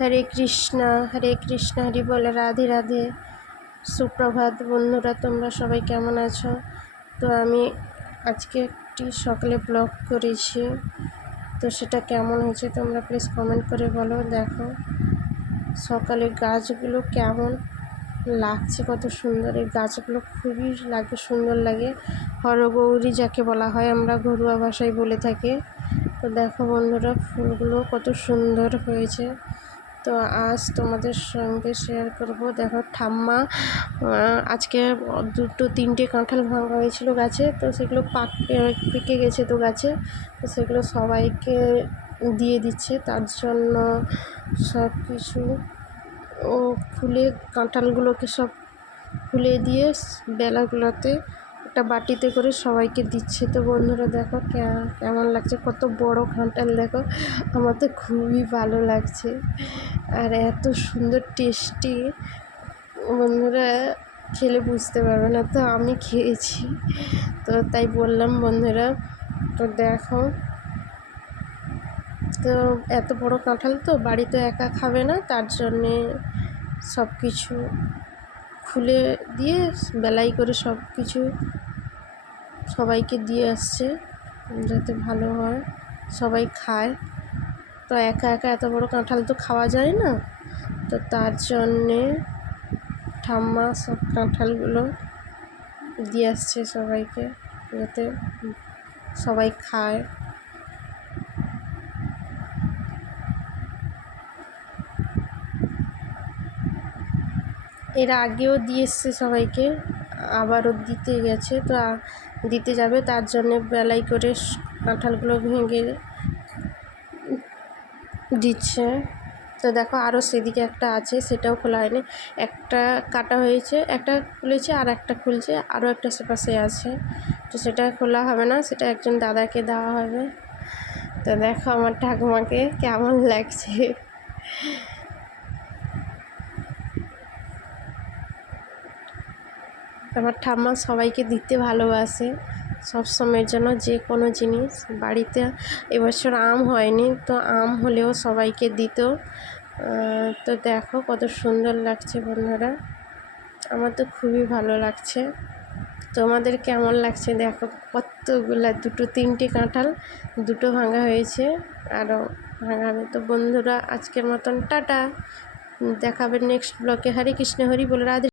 হরে কৃষ্ণ হরে কৃষ্ণ, হরি বলে, রাধে রাধে। সুপ্রভাত বন্ধুরা, তোমরা সবাই কেমন আছো? তো আমি আজকে একটি সকালে ব্লগ করেছি। তো সেটা কেমন হয়েছে তোমরা প্লিজ কমেন্ট করে বলো, দেখো। সকালে গাছগুলো কেমন লাগছে, কত সুন্দর। এই গাছগুলো খুবই লাগে, সুন্দর লাগে। হরগৌরী যাকে বলা হয়, আমরা ঘরোয়া ভাষায় বলে থাকি। তো দেখো বন্ধুরা, ফুলগুলো কত সুন্দর হয়েছে। তো আজ তোমাদের সঙ্গে শেয়ার করব। দেখো ঠাম্মা আজকে দুটো তিনটে কাঁঠাল ভাঙা হয়েছিল গাছে, তো সেগুলো পাক, পেকে গেছে তো গাছে, তো সেগুলো সবাইকে দিয়ে দিচ্ছে। তার জন্য সব কিছু ও ফুলে কাঁঠালগুলোকে সব ফুলে দিয়ে বেলাগুলোতে একটা বাটিতে করে সবাইকে দিচ্ছে। তো বন্ধুরা দেখো কেমন লাগছে? কত বড় কাঁঠাল দেখো। আমার তো খুবই ভালো লাগছে। আর এত সুন্দর টেস্টি। বন্ধুরা খেলে বুঝতে পারবে না, তো আমি খেয়েছি। তো তাই বললাম বন্ধুরা, তো দেখো। তো এত বড় কাঁঠাল তো বাড়িতে একা খাবে না, তার জন্যে সব কিছু খুলে দিয়ে বেলাই করে সব কিছু সবাইকে দিয়ে আসছে যাতে ভালো হয়। সবাই খায়। তো একা একা এত বড় কাঁঠাল তো খাওয়া যায় না। তো তার জন্যে ঠাম্মা সব কাঁঠালগুলো দিয়ে আসছে সবাইকে যাতে সবাই খায়। এর আগেও দিয়ে এসছে সবাইকে। আবারও দিতে গেছে, তো দিতে যাবে। তার জন্যে বেলাই করে কাঁঠালগুলো ভেঙে দিচ্ছে। তো দেখো আরও সেদিকে একটা আছে, সেটাও খোলা হয়নি। একটা কাটা হয়েছে, একটা খুলেছে আর একটা খুলছে আরও একটা সেপাশে আছে। তো সেটা খোলা হবে না, সেটা একজন দাদাকে দেওয়া হবে। তো দেখো আমার ঠাকুমাকে কেমন লাগছে। আমার ঠাম্মা সবাইকে দিতে ভালোবাসে সব সময়ের জন্য যে কোনো জিনিস। বাড়িতে এবছর আম হয়নি, তো আম হলেও সবাইকে দিত। তো দেখো কত সুন্দর লাগছে বন্ধুরা। আমার তো খুবই ভালো লাগছে। তোমাদের কেমন লাগছে দেখো? কতগুলা, দুটো, তিনটে কাঁঠাল, দুটো ভাঙা হয়েছে। আরও ভাঙাবে তো বন্ধুরা। আজকের মতন টাটা। দেখাবে নেক্সট ব্লকে হরে কৃষ্ণ, হরি বলে, রাধে